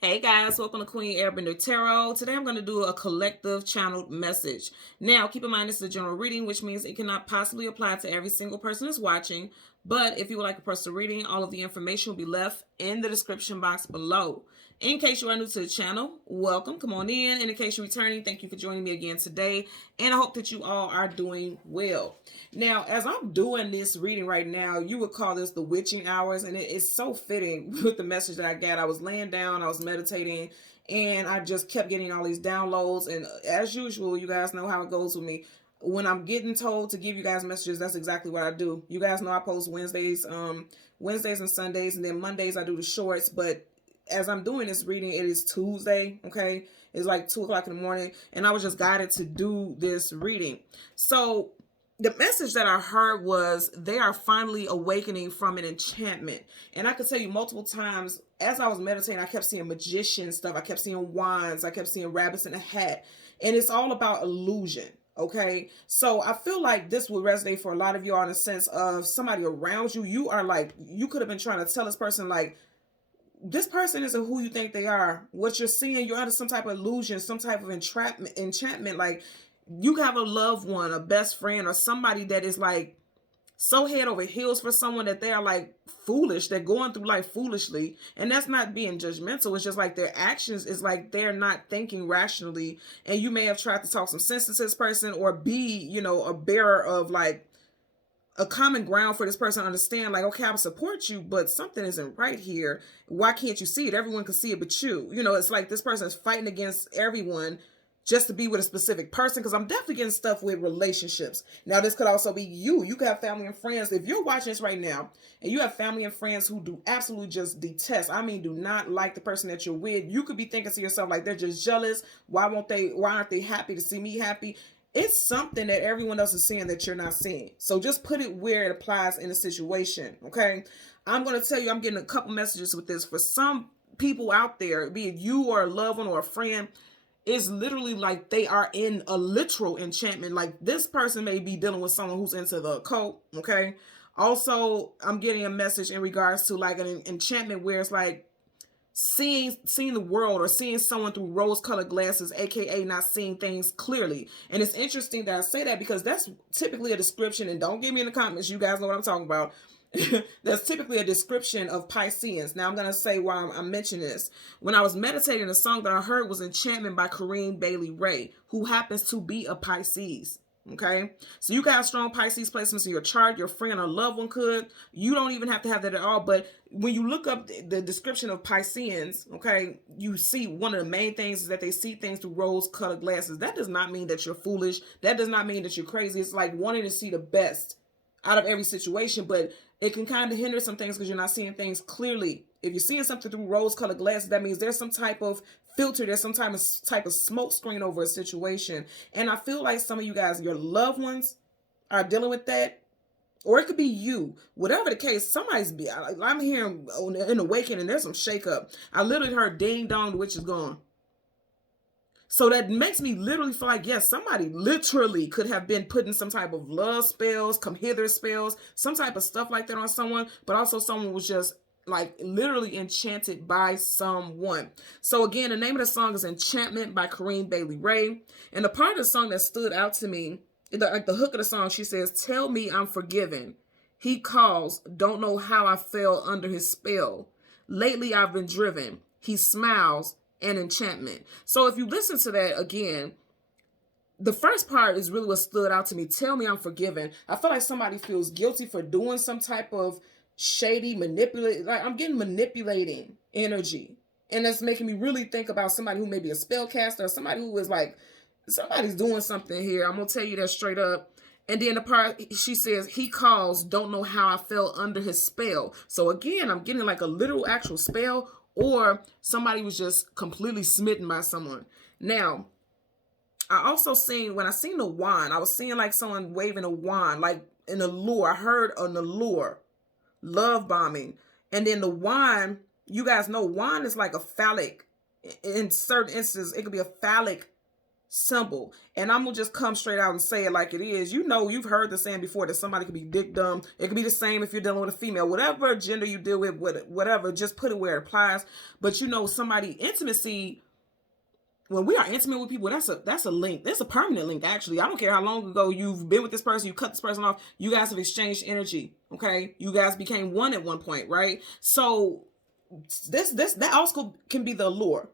Hey guys, welcome to Queen Airbender Tarot. Today I'm going to do a collective channeled message. Now, keep in mind this is a general reading, which means it cannot possibly apply to every single person that's watching. But if you would like a personal reading, all of the information will be left in the description box below. In case you are new to the channel, welcome, come on in. And in case you're returning, thank you for joining me again today. And I hope that you all are doing well. Now, as I'm doing this reading right now, you would call this the witching hours, and it is so fitting with the message that I got. I was laying down, I was meditating, and I just kept getting all these downloads. And as usual, you guys know how it goes with me. When I'm getting told to give you guys messages, that's exactly what I do. You guys know I post Wednesdays and Sundays, and then Mondays I do the shorts. But as I'm doing this reading, it is Tuesday, okay? It's like 2 o'clock in the morning, and I was just guided to do this reading. So the message that I heard was they are finally awakening from an enchantment. And I could tell you multiple times as I was meditating, I kept seeing magician stuff. I kept seeing wands. I kept seeing rabbits in a hat. And it's all about illusion. Okay. So I feel like this would resonate for a lot of y'all in a sense of somebody around you. You are like, you could have been trying to tell this person like, this person isn't who you think they are. What you're seeing, you're under some type of illusion, some type of enchantment. Like you have a loved one, a best friend, or somebody that is like so head over heels for someone that they are like foolish. They're going through life foolishly. And that's not being judgmental. It's just like their actions is like they're not thinking rationally. And you may have tried to talk some sense to this person or be, you know, a bearer of like a common ground for this person to understand, like, okay, I will support you, but something isn't right here. Why can't you see it? Everyone can see it but you. You know, it's like this person is fighting against everyone just to be with a specific person, because I'm definitely getting stuff with relationships. Now, this could also be you. You could have family and friends. If you're watching this right now and you have family and friends who do absolutely just detest, I mean, do not like the person that you're with, you could be thinking to yourself, like, they're just jealous. Why aren't they happy to see me happy? It's something that everyone else is seeing that you're not seeing. So just put it where it applies in a situation, okay? I'm going to tell you, I'm getting a couple messages with this. For some people out there, be it you or a loved one or a friend, it's literally like they are in a literal enchantment. Like this person may be dealing with someone who's into the occult, okay? Also, I'm getting a message in regards to like an enchantment where it's like seeing the world or seeing someone through rose-colored glasses, aka not seeing things clearly. And it's interesting that I say that because that's typically a description, and don't get me in the comments, you guys know what I'm talking about. That's typically a description of Pisceans. Now I'm going to say why I'm mentioning this. When I was meditating, the song that I heard was Enchantment by Kareem Bailey Ray, who happens to be a Pisces. Okay, so you got strong Pisces placements in your chart. Your friend or loved one could. You don't even have to have that at all. But when you look up the description of Pisceans, okay, you see one of the main things is that they see things through rose-colored glasses. That does not mean that you're foolish. That does not mean that you're crazy. It's like wanting to see the best out of every situation, but it can kind of hinder some things because you're not seeing things clearly. If you're seeing something through rose-colored glasses, that means there's some type of filter, there's some type of smoke screen over a situation. And I feel like some of you guys, your loved ones are dealing with that, or it could be you. Whatever the case, I'm hearing in Awakening, there's some shakeup. I literally heard ding dong, the witch is gone. So that makes me literally feel like, yes, somebody literally could have been putting some type of love spells, come hither spells, some type of stuff like that on someone, but also someone was just like literally enchanted by someone. So again, the name of the song is Enchantment by Kareem Bailey Ray. And the part of the song that stood out to me, the hook of the song, she says, "Tell me I'm forgiven. He calls, don't know how I fell under his spell. Lately I've been driven. He smiles, and enchantment." So if you listen to that again, the first part is really what stood out to me. Tell me I'm forgiven. I feel like somebody feels guilty for doing some type of shady manipulate. Like I'm getting manipulating energy. And that's making me really think about somebody who may be a spellcaster or somebody who is like, somebody's doing something here. I'm going to tell you that straight up. And then the part she says, he calls, don't know how I fell under his spell. So again, I'm getting like a literal actual spell, or somebody was just completely smitten by someone. Now, I also seen, when I seen the wand, I was seeing like someone waving a wand, like an allure. I heard an allure, love bombing. And then the wand, you guys know wand is like a phallic. In certain instances, it could be a phallic Simple. And I'm gonna just come straight out and say it like it is. You know, you've heard the saying before that somebody could be dick dumb. It could be the same if you're dealing with a female. Whatever gender you deal with, whatever, just put it where it applies. But you know, somebody, intimacy, when we are intimate with people, that's a link. That's a permanent link, actually. I don't care how long ago you've been with this person, you cut this person off, you guys have exchanged energy. Okay. You guys became one at one point, right? So that also can be the allure.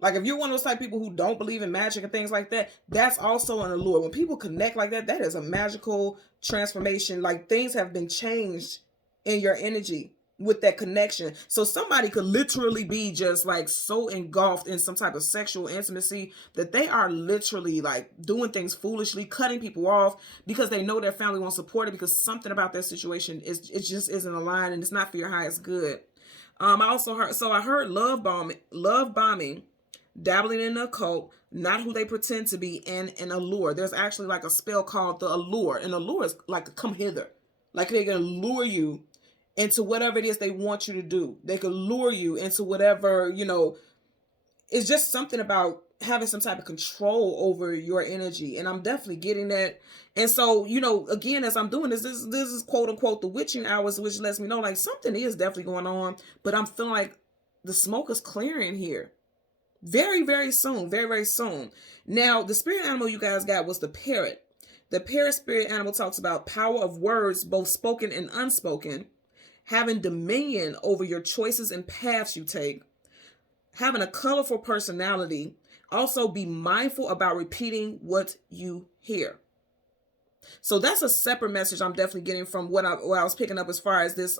Like if you're one of those type of people who don't believe in magic and things like that, that's also an allure. When people connect like that, that is a magical transformation. Like things have been changed in your energy with that connection. So somebody could literally be just like so engulfed in some type of sexual intimacy that they are literally like doing things foolishly, cutting people off because they know their family won't support it, because something about their situation it just isn't aligned and it's not for your highest good. I heard love bombing, dabbling in the occult, not who they pretend to be, and an allure. There's actually like a spell called the allure. And allure is like a come hither. Like they're going to lure you into whatever it is they want you to do. They could lure you into whatever, you know, it's just something about having some type of control over your energy. And I'm definitely getting that. And so, you know, again, as I'm doing this is quote unquote the witching hours, which lets me know like something is definitely going on, but I'm feeling like the smoke is clearing here. Very, very soon. Very, very soon. Now, the spirit animal you guys got was the parrot. The parrot spirit animal talks about power of words, both spoken and unspoken, having dominion over your choices and paths you take, having a colorful personality. Also, be mindful about repeating what you hear. So that's a separate message I'm definitely getting from what I was picking up as far as this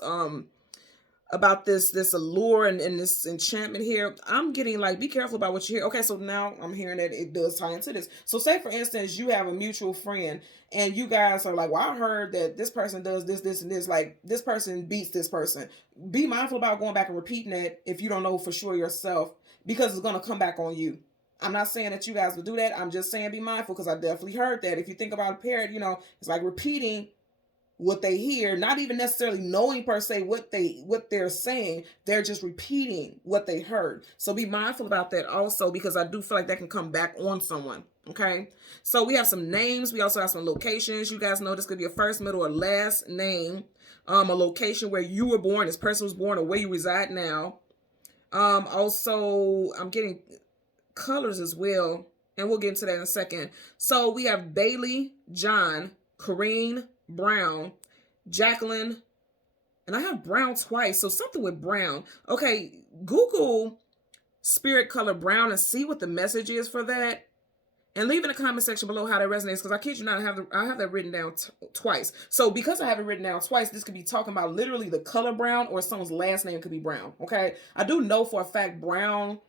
about this allure and this enchantment here. I'm getting like, be careful about what you hear. Okay, so now I'm hearing that it does tie into this. So say for instance, you have a mutual friend and you guys are like, well, I heard that this person does this, and this, like this person beats this person. Be mindful about going back and repeating that if you don't know for sure yourself, because it's going to come back on you. I'm not saying that you guys will do that. I'm just saying be mindful, because I definitely heard that. If you think about a parrot, you know, it's like repeating what they hear, not even necessarily knowing per se what they're saying. They're just repeating what they heard. So be mindful about that also, because I do feel like that can come back on someone. Okay. So we have some names. We also have some locations. You guys know this could be a first, middle, or last name. A location where you were born, this person was born, or where you reside now. Also, I'm getting colors as well, and we'll get into that in a second. So we have Bailey, John, Corrine, Brown, Jacqueline, and I have Brown twice, so something with Brown. Okay, Google spirit color brown and see what the message is for that, and leave in the comment section below how that resonates, because I kid you not, I have that written down twice. So because I have it written down twice, this could be talking about literally the color brown, or someone's last name could be Brown. Okay, I do know for a fact Brown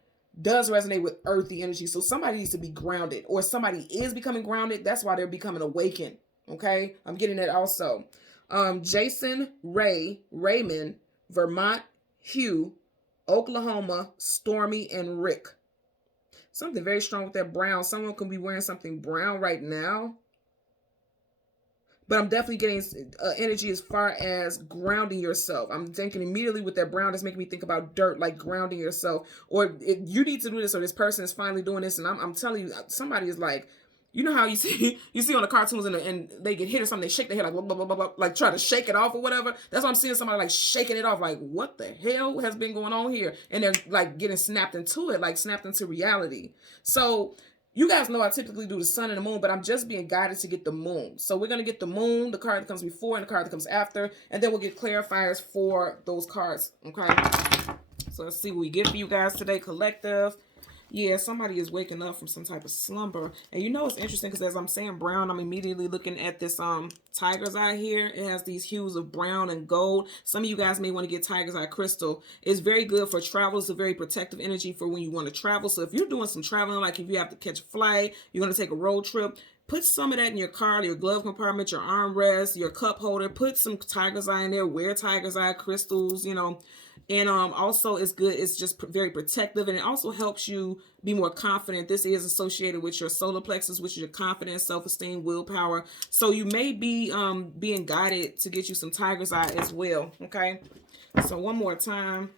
does resonate with earthy energy, so somebody needs to be grounded, or somebody is becoming grounded. That's why they're becoming awakened. Okay, I'm getting that also. Jason, Ray, Raymond, Vermont, Hugh, Oklahoma, Stormy, and Rick. Something very strong with that brown. Someone could be wearing something brown right now. But I'm definitely getting energy as far as grounding yourself. I'm thinking immediately with that brown, that's making me think about dirt, like grounding yourself. Or you need to do this, or this person is finally doing this. And I'm telling you, somebody is like, you know how you see on the cartoons and they get hit or something, they shake their head like blah, blah, blah, blah, blah, like try to shake it off or whatever. That's what I'm seeing, somebody like shaking it off, like what the hell has been going on here? And they're like getting snapped into it, like snapped into reality. So you guys know I typically do the sun and the moon, but I'm just being guided to get the moon. So we're going to get the moon, the card that comes before and the card that comes after, and then we'll get clarifiers for those cards. Okay. So let's see what we get for you guys today, collective. Yeah, somebody is waking up from some type of slumber. And you know it's interesting, because as I'm saying brown, I'm immediately looking at this tiger's eye here. It has these hues of brown and gold. Some of you guys may want to get tiger's eye crystal. It's very good for travel. It's a very protective energy for when you want to travel. So if you're doing some traveling, like if you have to catch a flight, you're going to take a road trip, put some of that in your car, your glove compartment, your armrest, your cup holder. Put some tiger's eye in there. Wear tiger's eye crystals, you know. And also it's good. It's just very protective, and it also helps you be more confident. This is associated with your solar plexus, which is your confidence, self-esteem, willpower. So you may be being guided to get you some tiger's eye as well. Okay. So one more time,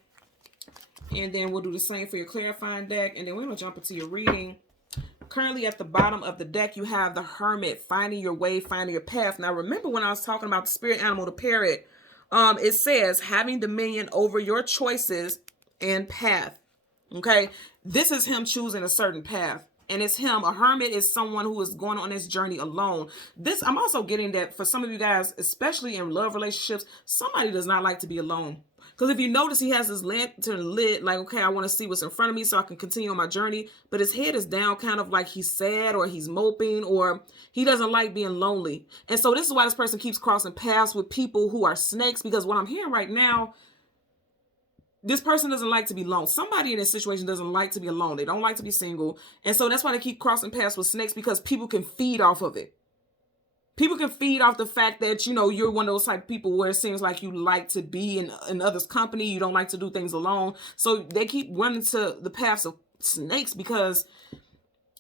and then we'll do the same for your clarifying deck, and then we're going to jump into your reading. Currently at the bottom of the deck, you have the Hermit, finding your way, finding your path. Now, remember when I was talking about the spirit animal, the parrot, it says having dominion over your choices and path. Okay, this is him choosing a certain path. And it's him. A hermit is someone who is going on this journey alone. This, I'm also getting that for some of you guys, especially in love relationships, somebody does not like to be alone. Because if you notice, he has his lantern lit, like, okay, I want to see what's in front of me so I can continue on my journey. But his head is down, kind of like he's sad or he's moping or he doesn't like being lonely. And so this is why this person keeps crossing paths with people who are snakes, because what I'm hearing right now, this person doesn't like to be alone. Somebody in this situation doesn't like to be alone. They don't like to be single. And so that's why they keep crossing paths with snakes, because people can feed off of it. People can feed off the fact that, you know, you're one of those type of people where it seems like you like to be in others' company. You don't like to do things alone. So they keep running to the paths of snakes because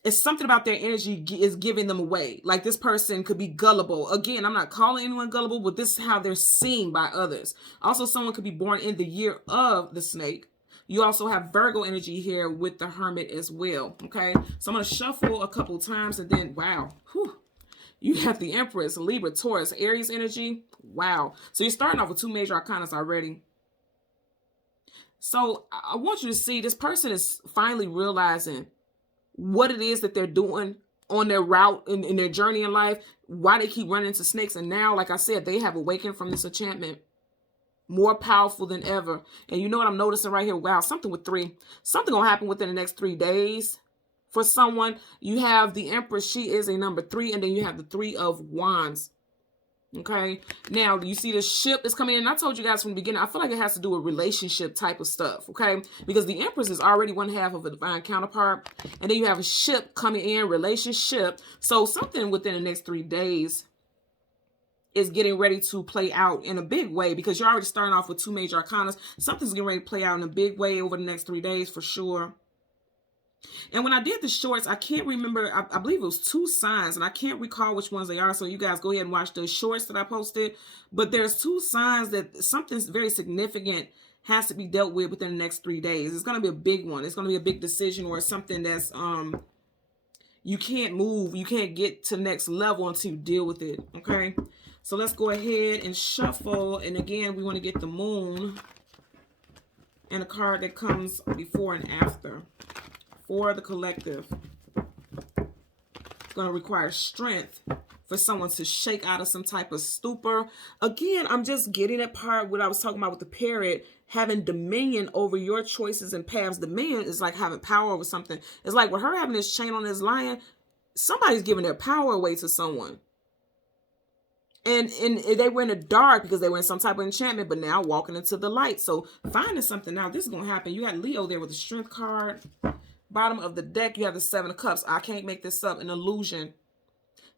it's something about their energy is giving them away. Like this person could be gullible. Again, I'm not calling anyone gullible, but this is how they're seen by others. Also, someone could be born in the year of the snake. You also have Virgo energy here with the Hermit as well. Okay, so I'm going to shuffle a couple times and then, wow. Whew. You have the Empress, Libra, Taurus, Aries energy. Wow. So you're starting off with 2 major arcanas already. So I want you to see this person is finally realizing what it is that they're doing on their route in their journey in life, why they keep running into snakes. And now, like I said, they have awakened from this enchantment, more powerful than ever. And you know what I'm noticing right here? Wow, something with 3. Something gonna happen within the next 3 days. For someone, you have the Empress. She is a number 3. And then you have the 3 of Wands. Okay. Now, you see the ship is coming in. And I told you guys from the beginning, I feel like it has to do with relationship type of stuff. Okay. Because the Empress is already one half of a divine counterpart. And then you have a ship coming in, relationship. So something within the next 3 days is getting ready to play out in a big way, because you're already starting off with 2 major arcanas. Something's getting ready to play out in a big way over the next 3 days for sure. And when I did the shorts, I can't remember, I believe it was 2 signs, and I can't recall which ones they are. So you guys go ahead and watch the shorts that I posted. But there's 2 signs that something very significant has to be dealt with within the next 3 days. It's going to be a big one. It's going to be a big decision, or something that's, you can't move. You can't get to the next level until you deal with it. Okay. So let's go ahead and shuffle. And again, we want to get the Moon and a card that comes before and after. For the collective, it's going to require strength for someone to shake out of some type of stupor. Again, I'm just getting that part what I was talking about with the parrot, having dominion over your choices and paths. Dominion is like having power over something. It's like with her having this chain on this lion, somebody's giving their power away to someone. And they were in the dark because they were in some type of enchantment, but now walking into the light. So finding something now, this is going to happen. You got Leo there with the strength card. Bottom of the deck, you have the 7 of Cups. I can't make this up. An illusion.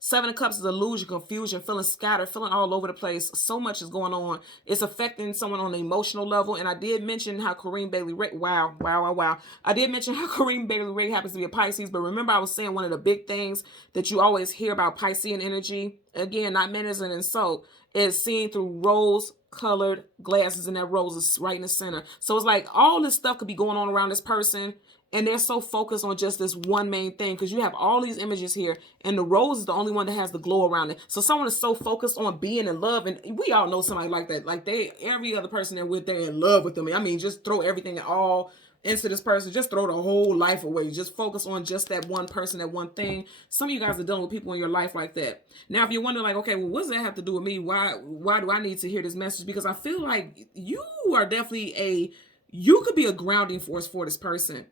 7 of Cups is illusion, confusion, feeling scattered, feeling all over the place. So much is going on. It's affecting someone on an emotional level. And I did mention how Kareem Bailey-Rae, wow. I did mention how Kareem Bailey-Rae happens to be a Pisces. But remember, I was saying one of the big things that you always hear about Piscean energy, again, not meant as an insult, is seen through rose-colored glasses, and that rose is right in the center. So it's like all this stuff could be going on around this person. And they're so focused on just this one main thing, because you have all these images here, and the rose is the only one that has the glow around it. So someone is so focused on being in love, and we all know somebody like that. Like every other person they're with, they're in love with them. I mean, just throw everything all into this person. Just throw the whole life away. Just focus on just that one person, that one thing. Some of you guys are dealing with people in your life like that. Now, if you're wondering, like, okay, well, what does that have to do with me? Why do I need to hear this message? Because I feel like you are definitely you could be a grounding force for this person.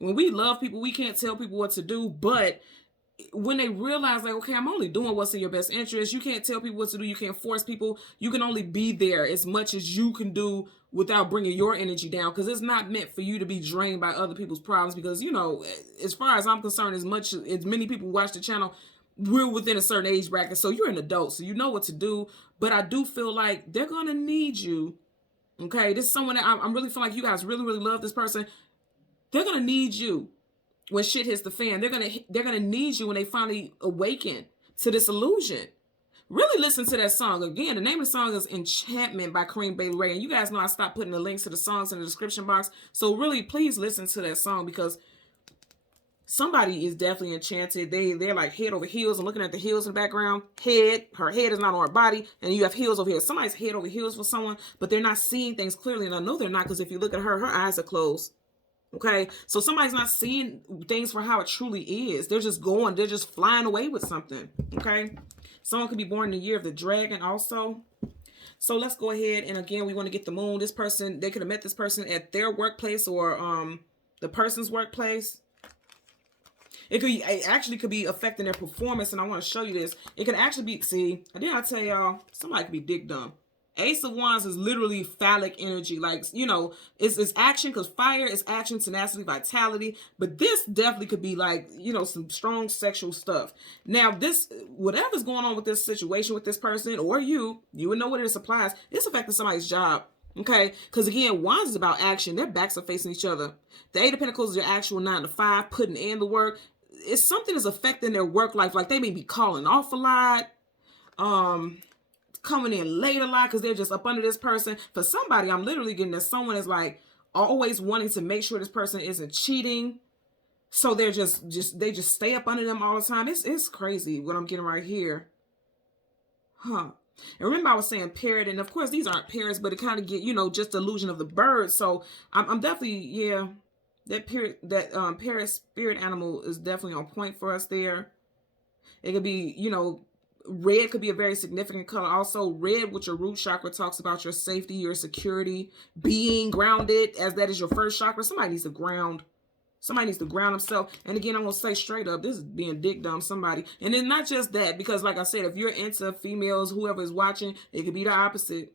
When we love people, we can't tell people what to do, but when they realize, like, okay, I'm only doing what's in your best interest, you can't tell people what to do, you can't force people, you can only be there as much as you can do without bringing your energy down, because it's not meant for you to be drained by other people's problems, because, you know, as far as I'm concerned, as many people watch the channel, we're within a certain age bracket, so you're an adult, so you know what to do, but I do feel like they're going to need you, okay? This is someone that I'm really feel like you guys really, really love this person. They're going to need you when shit hits the fan. They're going to need you when they finally awaken to this illusion. Really listen to that song. Again, the name of the song is Enchantment by Kareem Bailey-Rae. And you guys know I stopped putting the links to the songs in the description box. So really, please listen to that song, because Somebody is definitely enchanted. They're like head over heels and looking at the heels in the background. Her head is not on her body, and you have heels over here. Somebody's head over heels for someone, but they're not seeing things clearly. And I know they're not, because if you look at her eyes are closed. Okay, so somebody's not seeing things for how it truly is. They're just flying away with something. Okay, someone could be born in the year of the dragon also. So let's go ahead, and again, we want to get the moon. This person, they could have met this person at their workplace or the person's workplace. It actually could be affecting their performance, and I want to show you this. It could actually be, see, didn't I tell y'all, somebody could be dick dumb. Ace of Wands is literally phallic energy. Like, you know, it's action, because fire is action, tenacity, vitality. But this definitely could be like, you know, some strong sexual stuff. Now, this, whatever's going on with this situation with this person or you would know what it applies. It's affecting somebody's job. Okay, because again, Wands is about action. Their backs are facing each other. The Eight of Pentacles is your actual 9 to 5, putting in the work. It's something that's affecting their work life. Like they may be calling off a lot, coming in late a lot because they're just up under this person. For somebody, I'm literally getting that someone is like always wanting to make sure this person isn't cheating. So they're they just stay up under them all the time. It's crazy what I'm getting right here. Huh. And remember I was saying parrot, and of course these aren't parrots, but it kind of get, you know, just the illusion of the bird. So I'm definitely, yeah, that parrot spirit animal is definitely on point for us there. It could be, you know, red could be a very significant color. Also, red with your root chakra talks about your safety, your security, being grounded, as that is your first chakra. Somebody needs to ground. Somebody needs to ground himself. And again, I'm going to say straight up, this is being dick dumb somebody. And then not just that, because like I said, if you're into females, whoever is watching, it could be the opposite.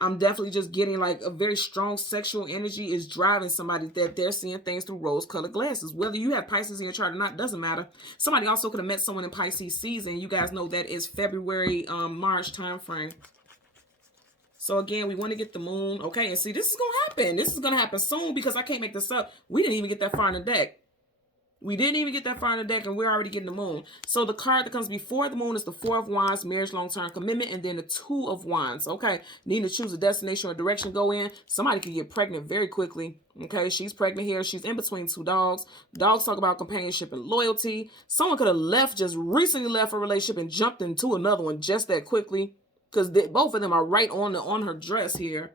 I'm definitely just getting like a very strong sexual energy is driving somebody that they're seeing things through rose-colored glasses. Whether you have Pisces in your chart or not, doesn't matter. Somebody also could have met someone in Pisces season. You guys know that is February, March time frame. So again, we want to get the moon. Okay, and see, this is going to happen. This is going to happen soon because I can't make this up. We didn't even get that far in the deck. We didn't even get that far in the deck, and we're already getting the moon. So the card that comes before the moon is the Four of Wands, marriage, long-term commitment, and then the Two of Wands. Okay, needing to choose a destination or direction to go in. Somebody could get pregnant very quickly. Okay, she's pregnant here. She's in between two dogs. Dogs talk about companionship and loyalty. Someone could have just recently left a relationship and jumped into another one just that quickly, because both of them are right on her dress here.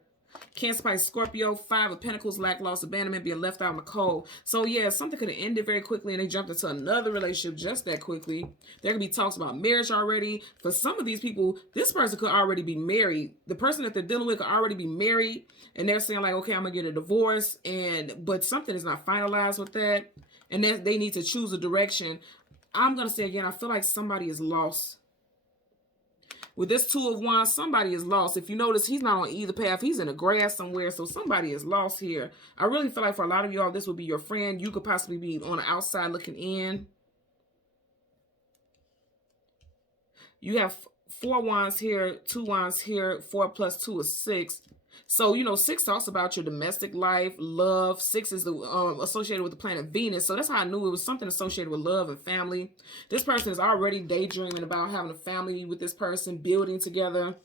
Cancer, Pisces, Scorpio, Five of Pentacles, lack, loss, abandonment, being left out in the cold. So yeah, something could have ended very quickly and they jumped into another relationship just that quickly. There could be talks about marriage already. For some of these people, this person could already be married. The person that they're dealing with could already be married, and they're saying like, okay, I'm gonna get a divorce, but something is not finalized with that, and they need to choose a direction. I'm gonna say again, I feel like somebody is lost. With this Two of Wands, somebody is lost. If you notice, he's not on either path. He's in the grass somewhere, so somebody is lost here. I really feel like for a lot of y'all, this would be your friend. You could possibly be on the outside looking in. You have Four Wands here, Two Wands here. 4 plus 2 is 6. So, you know, 6 talks about your domestic life, love. 6 is associated with the planet Venus. So that's how I knew it was something associated with love and family. This person is already daydreaming about having a family with this person, building together.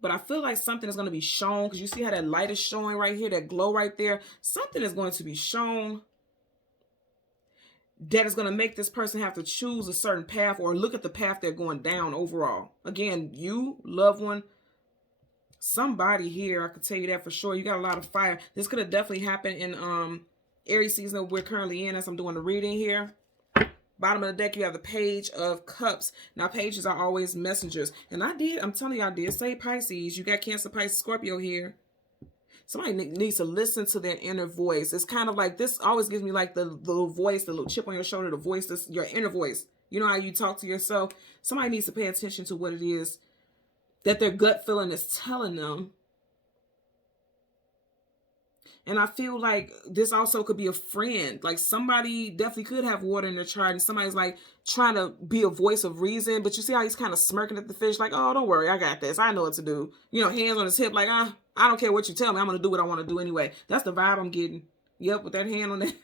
But I feel like something is going to be shown, because you see how that light is showing right here, that glow right there. Something is going to be shown that is going to make this person have to choose a certain path or look at the path they're going down overall. Again, you, loved one, somebody here, I could tell you that for sure. You got a lot of fire. This could have definitely happened in Aries season that we're currently in as I'm doing the reading here. Bottom of the deck, you have the Page of Cups. Now, pages are always messengers. And I'm telling you, I did say Pisces. You got Cancer, Pisces, Scorpio here. Somebody needs to listen to their inner voice. It's kind of like, this always gives me like the little voice, the little chip on your shoulder, the voice, your inner voice. You know how you talk to yourself? Somebody needs to pay attention to what it is that their gut feeling is telling them. And I feel like this also could be a friend. Like somebody definitely could have water in their chart, and somebody's like trying to be a voice of reason. But you see how he's kind of smirking at the fish, like, oh, don't worry, I got this. I know what to do. You know, hands on his hip, like, I don't care what you tell me. I'm going to do what I want to do anyway. That's the vibe I'm getting. Yep, with that hand on that,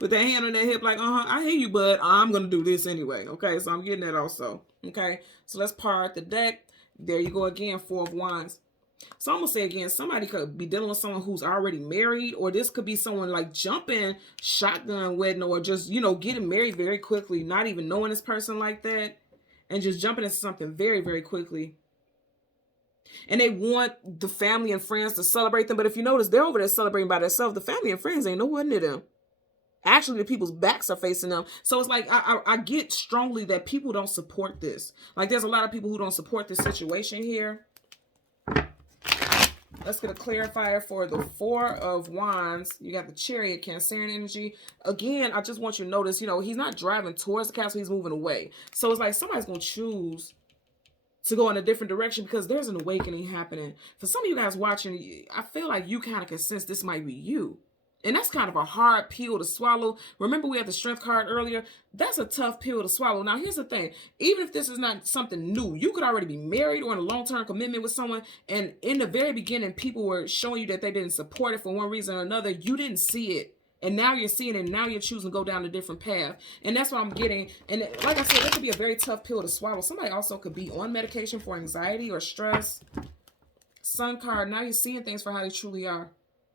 with that hand on that hip, like, I hear you, but I'm going to do this anyway. Okay, so I'm getting that also. Okay, so let's part the deck. There you go again, Four of Wands. So I'm gonna say again, somebody could be dealing with someone who's already married, or this could be someone like jumping shotgun wedding, or just, you know, getting married very quickly, not even knowing this person like that, and just jumping into something very, very quickly. And they want the family and friends to celebrate them. But if you notice, they're over there celebrating by themselves. The family and friends ain't nowhere near them. Actually, the people's backs are facing them. So it's like, I get strongly that people don't support this. Like, there's a lot of people who don't support this situation here. Let's get a clarifier for the Four of Wands. You got the Chariot, Cancerian energy. Again, I just want you to notice, you know, he's not driving towards the castle. He's moving away. So it's like somebody's going to choose to go in a different direction because there's an awakening happening. For some of you guys watching, I feel like you kind of can sense this might be you. And that's kind of a hard pill to swallow. Remember we had the Strength card earlier? That's a tough pill to swallow. Now, here's the thing. Even if this is not something new, you could already be married or in a long-term commitment with someone. And in the very beginning, people were showing you that they didn't support it for one reason or another. You didn't see it. And now you're seeing it, and now you're choosing to go down a different path. And that's what I'm getting. And like I said, it could be a very tough pill to swallow. Somebody also could be on medication for anxiety or stress. Sun card, now you're seeing things for how they truly are.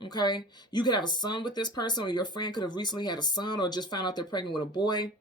Okay? You could have a son with this person, or your friend could have recently had a son or just found out they're pregnant with a boy.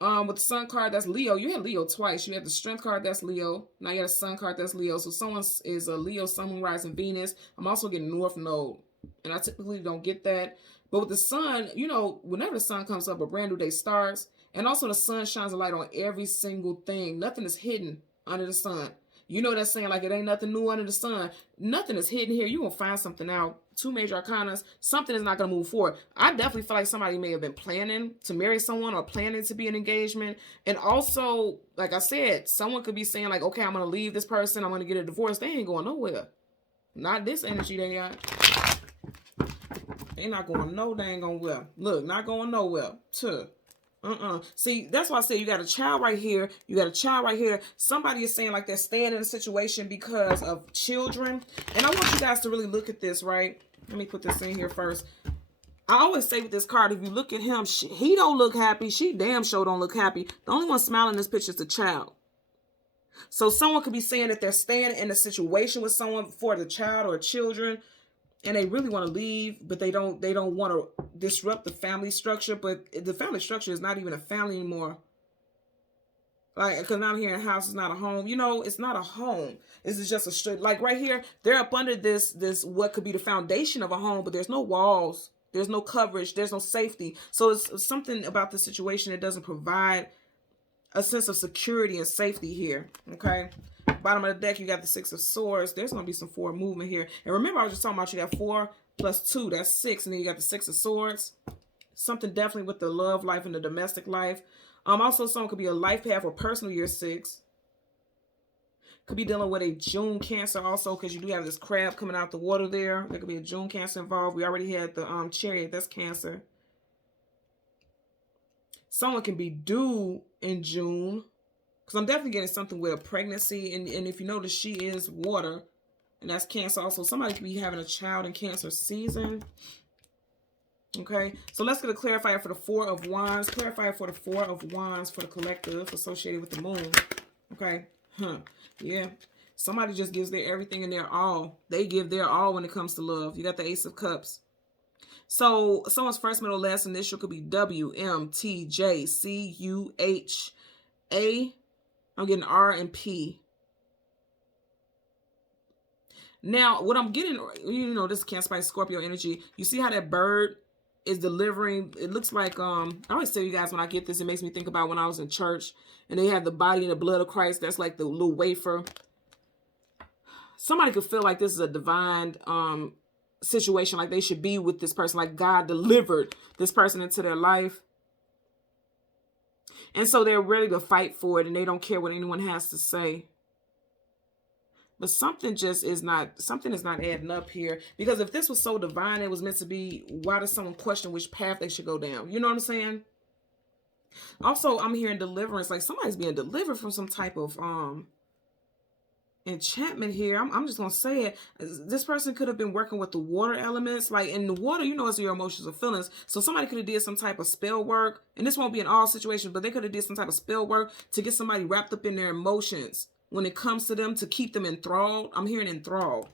With the Sun card, that's Leo. You had Leo twice. You had the Strength card, that's Leo. Now you had a Sun card, that's Leo. So someone is a Leo, Sun, Moon, Rising, Venus. I'm also getting North Node. And I typically don't get that. But with the sun, you know, whenever the sun comes up, a brand new day starts. And also the sun shines a light on every single thing. Nothing is hidden under the sun. You know that saying, like, it ain't nothing new under the sun. Nothing is hidden here. You're going to find something out. Two major arcanas. Something is not going to move forward. I definitely feel like somebody may have been planning to marry someone or planning to be an engagement. And also, like I said, someone could be saying, like, okay, I'm going to leave this person. I'm going to get a divorce. They ain't going nowhere. Not this energy they got. They not going no dang on well. Look, not going nowhere. See, that's why I say you got a child right here. You got a child right here. Somebody is saying like they're staying in a situation because of children. And I want you guys to really look at this, right? Let me put this in here first. I always say with this card, if you look at him, he don't look happy. She damn sure don't look happy. The only one smiling in this picture is the child. So someone could be saying that they're staying in a situation with someone for the child or children. And they really want to leave, but they don't want to disrupt the family structure. But the family structure is not even a family anymore. Like, because now I'm hearing house is not a home. You know, it's not a home. This is just a straight, like right here, they're up under this what could be the foundation of a home, but there's no walls. There's no coverage. There's no safety. So it's something about the situation that doesn't provide a sense of security and safety here. Okay. Bottom of the deck, you got the Six of Swords. There's going to be some forward movement here. And remember, I was just talking about you got 4 plus 2. That's 6. And then you got the Six of Swords. Something definitely with the love life and the domestic life. Also, someone could be a life path or personal year 6. Could be dealing with a June Cancer also, because you do have this crab coming out the water there. There could be a June Cancer involved. We already had the Chariot. That's Cancer. Someone can be due in June. Because I'm definitely getting something with a pregnancy. And if you notice, she is water. And that's Cancer also. Somebody could be having a child in Cancer season. Okay. So let's get a clarifier for the Four of Wands. Clarifier for the Four of Wands for the collective associated with the moon. Okay. Yeah. Somebody just gives their everything and their all. They give their all when it comes to love. You got the Ace of Cups. So someone's first, middle, last initial could be W, M, T, J, C, U, H, A. I'm getting R and P. Now, what I'm getting, you know, this Cancer, Pisces, Scorpio energy. You see how that bird is delivering? It looks like, I always tell you guys when I get this, it makes me think about when I was in church and they have the body and the blood of Christ. That's like the little wafer. Somebody could feel like this is a divine situation, like they should be with this person, like God delivered this person into their life. And so they're ready to fight for it, and they don't care what anyone has to say. But something is not adding up here. Because if this was so divine, it was meant to be, why does someone question which path they should go down? You know what I'm saying? Also, I'm hearing deliverance. Like somebody's being delivered from some type of enchantment here. I'm just gonna say it. This person could have been working with the water elements. Like in the water, you know, it's your emotions or feelings. So somebody could have did some type of spell work. And this won't be in all situations, but they could have did some type of spell work to get somebody wrapped up in their emotions. when it comes to them, to keep them enthralled. I'm hearing enthralled.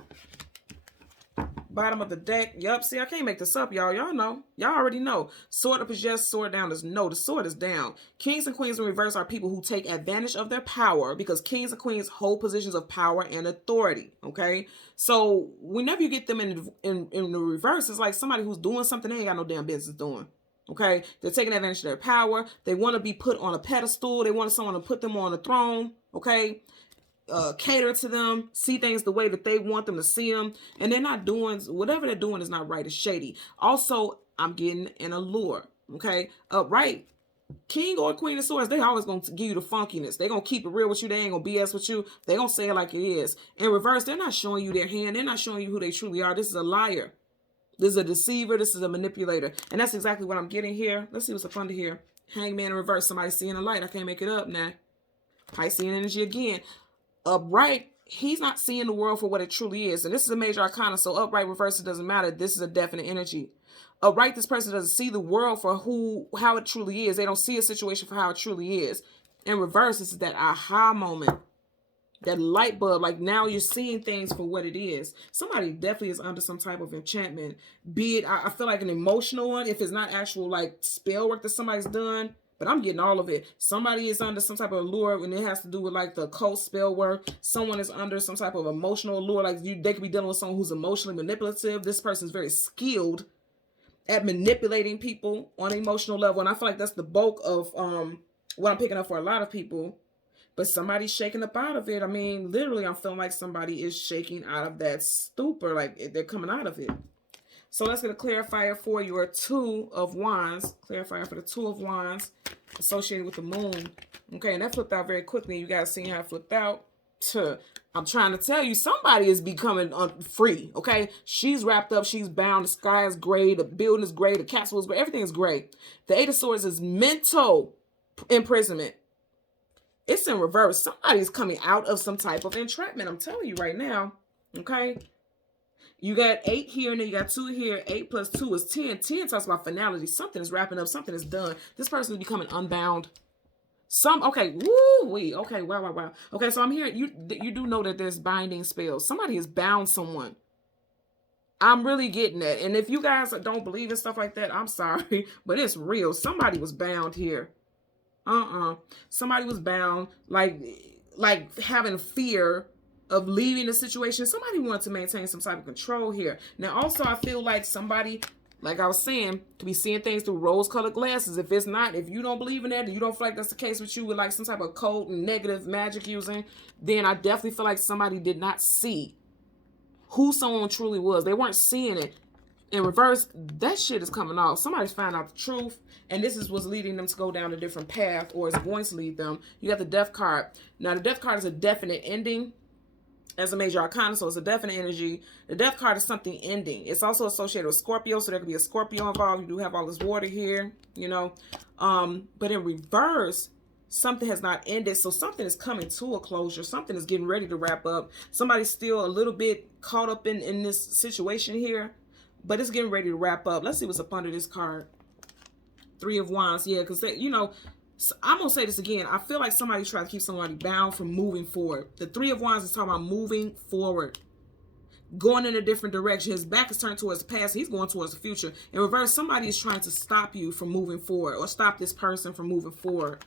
Bottom of the deck. Yup. See, I can't make this up, y'all. Y'all know. Y'all already know. Sword up is yes. Sword down is no. The sword is down. Kings and queens in reverse are people who take advantage of their power, because kings and queens hold positions of power and authority. Okay. So whenever you get them in the reverse, it's like somebody who's doing something they ain't got no damn business doing. Okay. They're taking advantage of their power. They want to be put on a pedestal. They want someone to put them on a throne. Okay. Cater to them, see things the way that they want them to see them, and they're not doing whatever they're doing is not right. It's shady. Also, I'm getting an allure. Okay, upright king or queen of swords, they always gonna give you the funkiness. They're gonna keep it real with you. They ain't gonna BS with you. They gonna say it like it is. In reverse, they're not showing you their hand. They're not showing you who they truly are. This is a liar. This is a deceiver. This is a manipulator, and that's exactly what I'm getting here. Let's see what's up under here. Hangman in reverse. Somebody seeing a light. I can't make it up now. Piscean energy again. Upright, he's not seeing the world for what it truly is. And this is a major arcana, so upright, reverse, it doesn't matter. This is a definite energy. Upright, this person doesn't see the world for how it truly is. They don't see a situation for how it truly is. In reverse, this is that aha moment. That light bulb, like now you're seeing things for what it is. Somebody definitely is under some type of enchantment. Be it, I feel like an emotional one, if it's not actual like spell work that somebody's done. But I'm getting all of it. Somebody is under some type of allure when it has to do with like the occult spell work. Someone is under some type of emotional allure. Like they could be dealing with someone who's emotionally manipulative. This person is very skilled at manipulating people on an emotional level. And I feel like that's the bulk of what I'm picking up for a lot of people. But somebody's shaking up out of it. I mean, literally, I'm feeling like somebody is shaking out of that stupor. Like they're coming out of it. So let's get a clarifier for your Two of Wands. Clarifier for the Two of Wands associated with the moon. Okay, and that flipped out very quickly. You guys seen how it flipped out? I'm trying to tell you, somebody is becoming free. Okay, she's wrapped up. She's bound. The sky is gray. The building is gray. The castle is gray. Everything is gray. The Eight of Swords is mental imprisonment. It's in reverse. Somebody's coming out of some type of entrapment. I'm telling you right now. Okay. You got 8 here, and then you got 2 here. 8 plus 2 is 10. 10 talks about finality. Something is wrapping up. Something is done. This person is becoming unbound. Okay, okay, wow. Okay, so I'm here. You do know that there's binding spells. Somebody has bound someone. I'm really getting that. And if you guys don't believe in stuff like that, I'm sorry, but it's real. Somebody was bound here. Somebody was bound, like having fear of leaving the situation. Somebody wanted to maintain some type of control here. Now, also, I feel like somebody, like I was saying, could be seeing things through rose-colored glasses. If you don't believe in that, and you don't feel like that's the case with you with like some type of occult and negative magic using, then I definitely feel like somebody did not see who someone truly was. They weren't seeing it. In reverse, that shit is coming off. Somebody's found out the truth, and this is what's leading them to go down a different path, or is going to lead them. You got the Death card. Now, the Death card is a definite ending. As a major arcana, so it's a definite energy. The Death card is something ending. It's also associated with Scorpio, so there could be a Scorpio involved. You do have all this water here, you know. But in reverse, something has not ended, so something is coming to a closure. Something is getting ready to wrap up. Somebody's still a little bit caught up in this situation here, but it's getting ready to wrap up. Let's see what's up under this card. 3 of Wands, yeah, because, you know, so I'm going to say this again. I feel like somebody's trying to keep somebody bound from moving forward. The 3 of Wands is talking about moving forward, going in a different direction. His back is turned towards the past. He's going towards the future. In reverse, somebody is trying to stop you from moving forward, or stop this person from moving forward.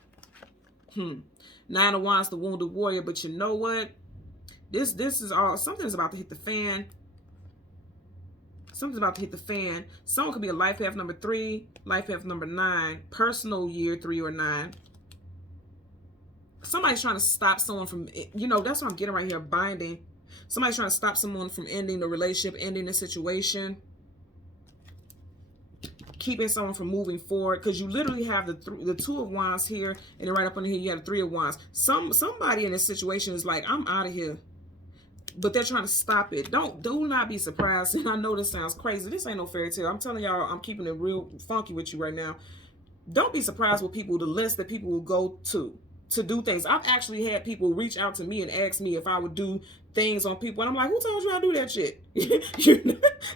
9 of Wands, the wounded warrior. But you know what? This is all, something's about to hit the fan. Something's about to hit the fan. Someone could be a life path number 3, life path number 9, personal year 3 or 9. Somebody's trying to stop someone from, you know, that's what I'm getting right here, binding. Somebody's trying to stop someone from ending the relationship, ending the situation, keeping someone from moving forward, because you literally have the 2 of Wands here, and then right up under here you have the 3 of Wands. Somebody in this situation is like, I'm out of here. But they're trying to stop it. Do not be surprised. And I know this sounds crazy. This ain't no fairy tale. I'm telling y'all, I'm keeping it real funky with you right now. Don't be surprised with people, the list that people will go to to do things. I've actually had people reach out to me and ask me if I would do things on people, and I'm like, who told you I do that shit?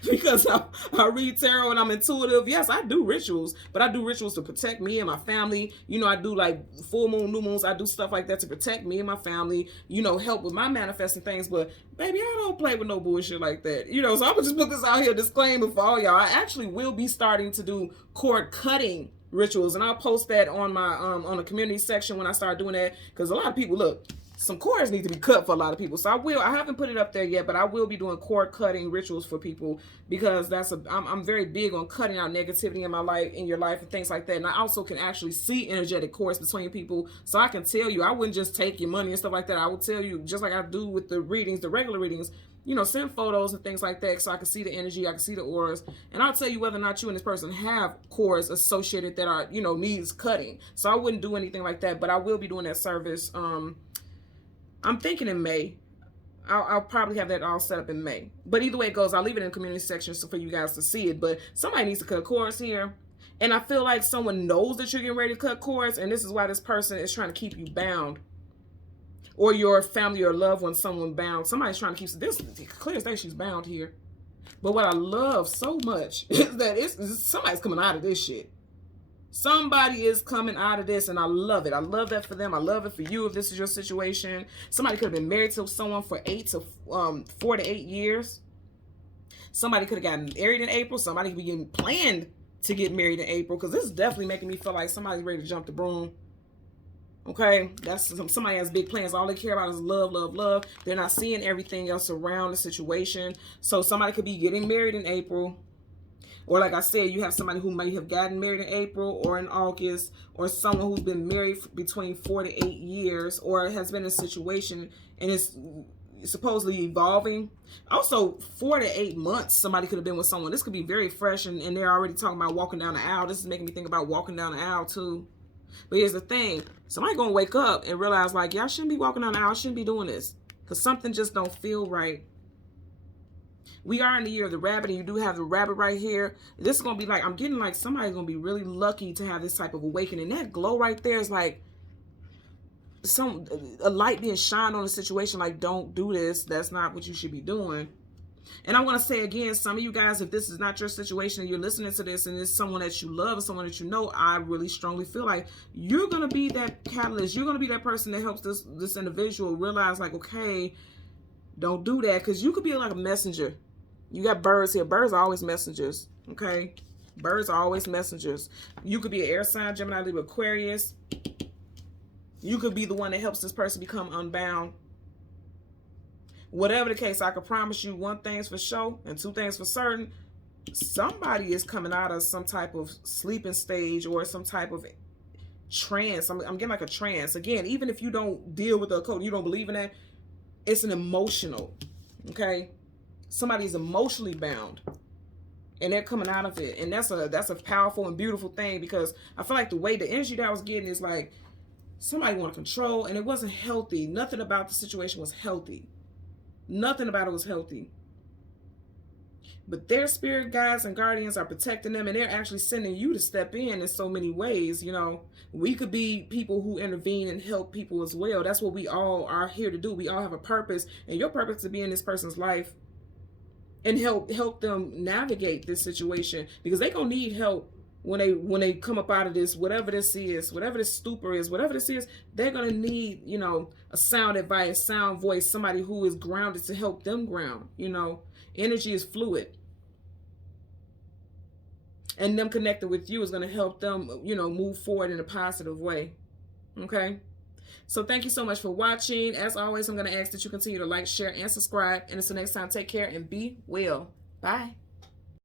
Because I read tarot and I'm intuitive. Yes, I do rituals, but I do rituals to protect me and my family. You know, I do like full moon, new moons. I do stuff like that to protect me and my family, you know, help with my manifesting things. But baby, I don't play with no bullshit like that. You know, so I'm gonna just put this out here, disclaimer for all y'all. I actually will be starting to do cord cutting rituals, and I'll post that on my on the community section when I start doing that, because a lot of people, look, some cords need to be cut for a lot of people. So I haven't put it up there yet, but I will be doing cord cutting rituals for people, because I'm very big on cutting out negativity in my life, in your life, and things like that. And I also can actually see energetic cords between people, so I can tell you. I wouldn't just take your money and stuff like that. I will tell you, just like I do with the readings, the regular readings, you know, send photos and things like that, so I can see the energy, I can see the auras, and I'll tell you whether or not you and this person have cords associated that are, you know, needs cutting. So I wouldn't do anything like that, but I will be doing that service. I'm thinking in May. I'll probably have that all set up in May. But either way it goes, I'll leave it in the community section so for you guys to see it. But somebody needs to cut cords here. And I feel like someone knows that you're getting ready to cut cords, and this is why this person is trying to keep you bound. Or your family or loved one, someone bound. Somebody's trying to keep this. Clear as day, she's bound here. But what I love so much is that somebody's coming out of this shit. Somebody is coming out of this, and I love it. I love that for them. I love it for you if this is your situation. Somebody could have been married to someone for 4 to 8 years. Somebody could have gotten married in April. Somebody could be getting planned to get married in April, because this is definitely making me feel like somebody's ready to jump the broom. Okay, that's somebody has big plans. All they care about is love, love, love. They're not seeing everything else around the situation. So somebody could be getting married in April. Or like I said, you have somebody who may have gotten married in April or in August, or someone who's been married between 4 to 8 years, or has been in a situation and is supposedly evolving. Also, 4 to 8 months, somebody could have been with someone. This could be very fresh, and they're already talking about walking down the aisle. This is making me think about walking down the aisle too. But here's the thing. Somebody gonna wake up and realize, like, y'all shouldn't be walking down the aisle. I shouldn't be doing this, because something just don't feel right. We are in the year of the rabbit, and you do have the rabbit right here. This is going to be like, I'm getting like somebody's going to be really lucky to have this type of awakening. That glow right there is like a light being shined on a situation, like, don't do this. That's not what you should be doing. And I want to say again, some of you guys, if this is not your situation and you're listening to this and it's someone that you love and someone that you know, I really strongly feel like you're going to be that catalyst. You're going to be that person that helps this individual realize, like, okay, don't do that, because you could be like a messenger. You got birds here. Birds are always messengers, okay? Birds are always messengers. You could be an air sign, Gemini, Libra, Aquarius. You could be the one that helps this person become unbound. Whatever the case, I can promise you one thing's for sure and two things for certain. Somebody is coming out of some type of sleeping stage or some type of trance. I'm getting like a trance. Again, even if you don't deal with the occult, you don't believe in that, it's an emotional, okay? Somebody's emotionally bound, and they're coming out of it. And that's a powerful and beautiful thing, because I feel like the way the energy that I was getting is like somebody want to control, and it wasn't healthy. Nothing about the situation was healthy. Nothing about it was healthy. But their spirit guides and guardians are protecting them, and they're actually sending you to step in so many ways. You know, we could be people who intervene and help people as well. That's what we all are here to do. We all have a purpose, and your purpose is to be in this person's life and help them navigate this situation, because they gonna need help when they come up out of this, whatever this is, whatever this stupor is, whatever this is. They're gonna need, you know, a sound advice, sound voice, somebody who is grounded to help them ground. You know, energy is fluid, and them connected with you is gonna help them, you know, move forward in a positive way. Okay. So thank you so much for watching. As always, I'm going to ask that you continue to like, share, and subscribe. And until next time, take care and be well. Bye.